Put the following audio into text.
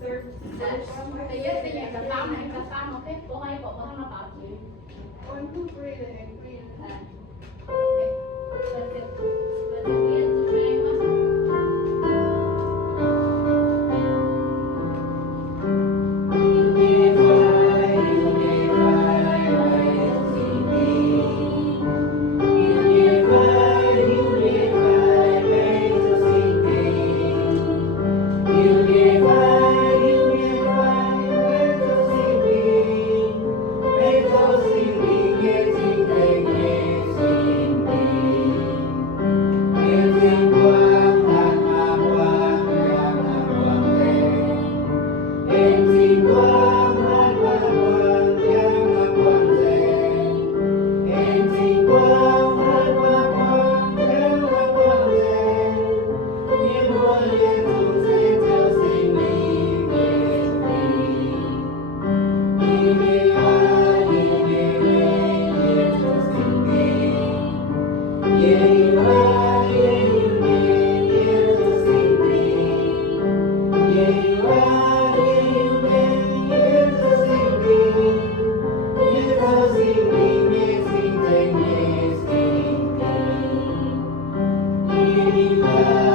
Bây giờ tập tâm một cái cô hay bộ nó bảo chị. One, two, three, and three. Okay. But the kids are playing with. Yeah.